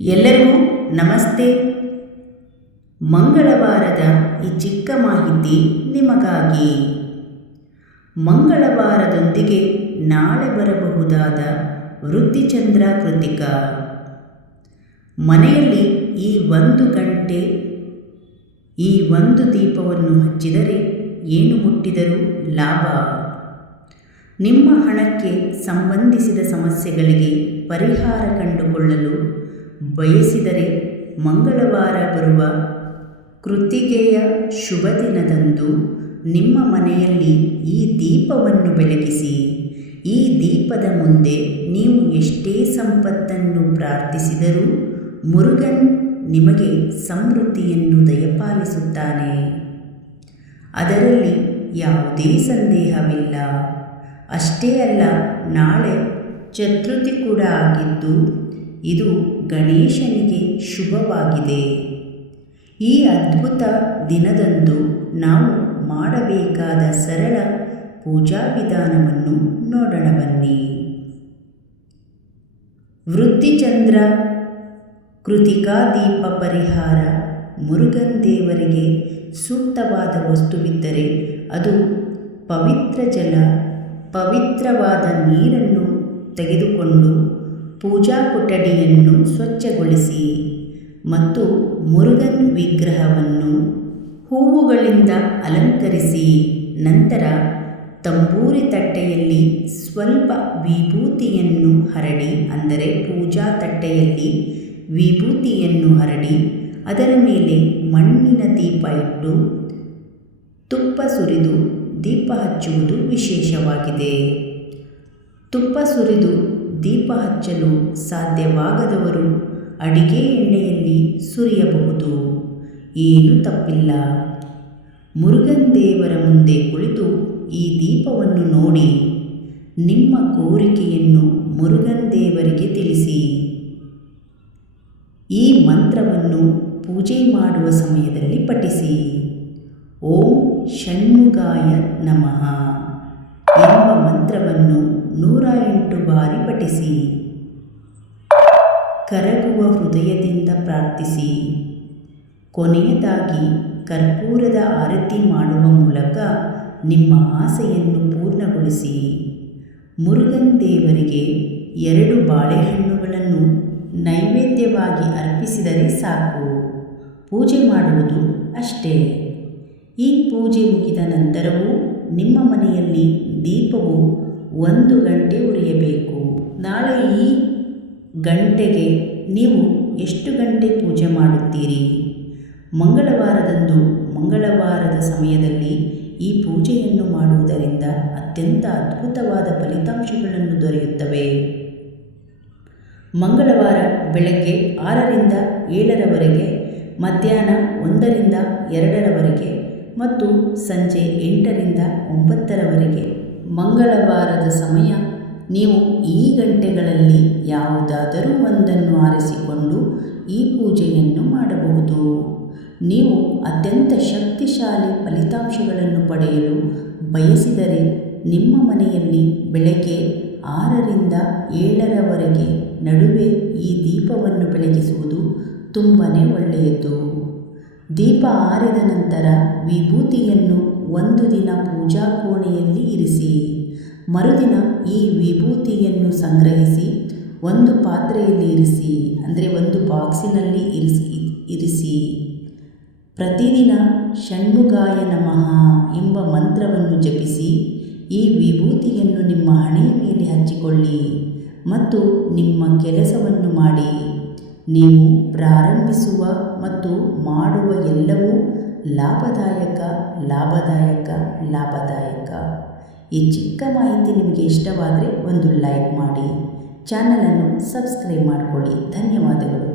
ಎಲ್ಲರಿಗೂ ನಮಸ್ತೆ. ಮಂಗಳವಾರದ ಈ ಚಿಕ್ಕ ಮಾಹಿತಿ ನಿಮಗಾಗಿ. ಮಂಗಳವಾರದೊಂದಿಗೆ ನಾಳೆ ಬರಬಹುದಾದ ವೃತ್ತಿಚಂದ್ರ ಕೃತಿಕ. ಮನೆಯಲ್ಲಿ ಈ ಒಂದು ಗಂಟೆ, ಈ ಒಂದು ದೀಪವನ್ನು ಹಚ್ಚಿದರೆ ಏನು ಮುಟ್ಟಿದರೂ ಲಾಭ. ನಿಮ್ಮ ಹಣಕ್ಕೆ ಸಂಬಂಧಿಸಿದ ಸಮಸ್ಯೆಗಳಿಗೆ ಪರಿಹಾರ ಕಂಡುಕೊಳ್ಳಲು ಬಯಸಿದರೆ ಮಂಗಳವಾರ ಬರುವ ಕೃತಿಗೆಯ ಶುಭ ದಿನದಂದು ನಿಮ್ಮ ಮನೆಯಲ್ಲಿ ಈ ದೀಪವನ್ನು ಬೆಳಗಿಸಿ. ಈ ದೀಪದ ಮುಂದೆ ನೀವು ಎಷ್ಟೇ ಸಂಪತ್ತನ್ನು ಪ್ರಾರ್ಥಿಸಿದರೂ ಮುರುಗನ್ ನಿಮಗೆ ಸಮೃದ್ಧಿಯನ್ನು ದಯಪಾಲಿಸುತ್ತಾನೆ. ಅದರಲ್ಲಿ ಯಾವುದೇ ಸಂದೇಹವಿಲ್ಲ. ಅಷ್ಟೇ ಅಲ್ಲ, ನಾಳೆ ಚತುರ್ಥಿ ಕೂಡ ಆಗಿದ್ದು ಇದು ಗಣೇಶನಿಗೆ ಶುಭವಾಗಿದೆ. ಈ ಅದ್ಭುತ ದಿನದಂದು ನಾವು ಮಾಡಬೇಕಾದ ಸರಳ ಪೂಜಾ ವಿಧಾನವನ್ನು ನೋಡೋಣ ಬನ್ನಿ. ವೃತ್ತಿಚಂದ್ರ ಕೃತಿಕಾ ದೀಪ ಪರಿಹಾರ, ಮುರುಗನ್ ದೇವರಿಗೆ ಸೂಕ್ತವಾದ ವಸ್ತುವಿದ್ದರೆ ಅದು ಪವಿತ್ರ ಜಲ, ಪವಿತ್ರವಾದ ನೀರನ್ನು ತೆಗೆದುಕೊಂಡು ಪೂಜಾ ಕೊಠಡಿಯನ್ನು ಸ್ವಚ್ಛಗೊಳಿಸಿ ಮತ್ತು ಮುರುಗನ್ ವಿಗ್ರಹವನ್ನು ಹೂವುಗಳಿಂದ ಅಲಂಕರಿಸಿ ನಂತರ ತಂಬೂರಿ ತಟ್ಟೆಯಲ್ಲಿ ಸ್ವಲ್ಪ ವಿಭೂತಿಯನ್ನು ಹರಡಿ, ಅಂದರೆ ಪೂಜಾ ತಟ್ಟೆಯಲ್ಲಿ ವಿಭೂತಿಯನ್ನು ಹರಡಿ, ಅದರ ಮೇಲೆ ಮಣ್ಣಿನ ದೀಪ ಇಟ್ಟು ತುಪ್ಪ ಸುರಿದು ದೀಪ ಹಚ್ಚುವುದು ವಿಶೇಷವಾಗಿದೆ. ತುಪ್ಪ ಸುರಿದು ದೀಪ ಹಚ್ಚಲು ಸಾಧ್ಯವಾಗದವರು ಅಡಿಗೆ ಎಣ್ಣೆಯಲ್ಲಿ ಸುರಿಯಬಹುದು. ಏನು ತಪ್ಪಿಲ್ಲ. ಮುರುಗನ್ ದೇವರ ಮುಂದೆ ಕುಳಿತು ಈ ದೀಪವನ್ನು ನೋಡಿ, ನಿಮ್ಮ ಕೋರಿಕೆಯನ್ನು ಮುರುಗನ್ ದೇವರಿಗೆ ತಿಳಿಸಿ. ಈ ಮಂತ್ರವನ್ನು ಪೂಜೆ ಮಾಡುವ ಸಮಯದಲ್ಲಿ ಪಠಿಸಿ. ಓಂ ಷಣ್ಮುಗಾಯ ನಮಃ ಎಂಬ ಮಂತ್ರವನ್ನು ನೂರ ಎಂಟು ಬಾರಿ ಪಠಿಸಿ. ಕರಗುವ ಹೃದಯದಿಂದ ಪ್ರಾರ್ಥಿಸಿ. ಕೊನೆಯದಾಗಿ ಕರ್ಪೂರದ ಆರತಿ ಮಾಡುವ ಮೂಲಕ ನಿಮ್ಮ ಆಸೆಯನ್ನು ಪೂರ್ಣಗೊಳಿಸಿ. ಮುರುಗನ್ ದೇವರಿಗೆ ಎರಡು ಬಾಳೆಹಣ್ಣುಗಳನ್ನು ನೈವೇದ್ಯವಾಗಿ ಅರ್ಪಿಸಿದರೆ ಸಾಕು. ಪೂಜೆ ಮಾಡುವುದು ಅಷ್ಟೇ. ಈ ಪೂಜೆ ಮುಗಿದ ನಂತರವೂ ನಿಮ್ಮ ಮನೆಯಲ್ಲಿ ದೀಪವು ಒಂದು ಗಂಟೆ ಉರಿಯಬೇಕು. ನಾಳೆ ಈ ಗಂಟೆಗೆ ನೀವು ಎಷ್ಟು ಗಂಟೆ ಪೂಜೆ ಮಾಡುತ್ತೀರಿ? ಮಂಗಳವಾರದಂದು ಮಂಗಳವಾರದ ಸಮಯದಲ್ಲಿ ಈ ಪೂಜೆಯನ್ನು ಮಾಡುವುದರಿಂದ ಅತ್ಯಂತ ಅದ್ಭುತವಾದ ಫಲಿತಾಂಶಗಳನ್ನು ದೊರೆಯುತ್ತವೆ. ಮಂಗಳವಾರ ಬೆಳಗ್ಗೆ ಆರರಿಂದ ಏಳರವರೆಗೆ, ಮಧ್ಯಾಹ್ನ ಒಂದರಿಂದ ಎರಡರವರೆಗೆ ಮತ್ತು ಸಂಜೆ ಎಂಟರಿಂದ ಒಂಬತ್ತರವರೆಗೆ. ಮಂಗಳವಾರದ ಸಮಯ, ನೀವು ಈ ಗಂಟೆಗಳಲ್ಲಿ ಯಾವುದಾದರೂ ಒಂದನ್ನು ಆರಿಸಿಕೊಂಡು ಈ ಪೂಜೆಯನ್ನು ಮಾಡಬಹುದು. ನೀವು ಅತ್ಯಂತ ಶಕ್ತಿಶಾಲಿ ಫಲಿತಾಂಶಗಳನ್ನು ಪಡೆಯಲು ಬಯಸಿದರೆ ನಿಮ್ಮ ಮನೆಯಲ್ಲಿ ಬೆಳಗ್ಗೆ ಆರರಿಂದ ಏಳರವರೆಗೆ ನಡುವೆ ಈ ದೀಪವನ್ನು ಬೆಳಗಿಸುವುದು ತುಂಬಾ ಒಳ್ಳೆಯದು. ದೀಪ ಆರಿದ ನಂತರ ವಿಭೂತಿಯನ್ನು ಒಂದು ದಿನ ಪೂಜಾ ಕೋಣೆಯಲ್ಲಿ ಇರಿಸಿ, ಮರುದಿನ ಈ ವಿಭೂತಿಯನ್ನು ಸಂಗ್ರಹಿಸಿ ಒಂದು ಪಾತ್ರೆಯಲ್ಲಿ ಇರಿಸಿ, ಅಂದರೆ ಒಂದು ಬಾಕ್ಸಿನಲ್ಲಿ ಇರಿಸಿ ಇರಿಸಿ. ಪ್ರತಿದಿನ ಷಣ್ಮುಗಾಯ ನಮಃ ಎಂಬ ಮಂತ್ರವನ್ನು ಜಪಿಸಿ ಈ ವಿಭೂತಿಯನ್ನು ನಿಮ್ಮ ಹಣೆಯ ಮೇಲೆ ಹಚ್ಚಿಕೊಳ್ಳಿ ಮತ್ತು ನಿಮ್ಮ ಕೆಲಸವನ್ನು ಮಾಡಿ. ನೀವು ಪ್ರಾರಂಭಿಸುವ ಮತ್ತು ಮಾಡುವ ಎಲ್ಲವೂ ಲಾಭದಾಯಕ ಲಾಭದಾಯಕ ಲಾಭದಾಯಕ. ಈ ಚಿಕ್ಕ ಮಾಹಿತಿ ನಿಮಗೆ ಇಷ್ಟವಾದರೆ ಒಂದು ಲೈಕ್ ಮಾಡಿ, ಚಾನಲನ್ನು ಸಬ್ಸ್ಕ್ರೈಬ್ ಮಾಡಿಕೊಳ್ಳಿ. ಧನ್ಯವಾದಗಳು.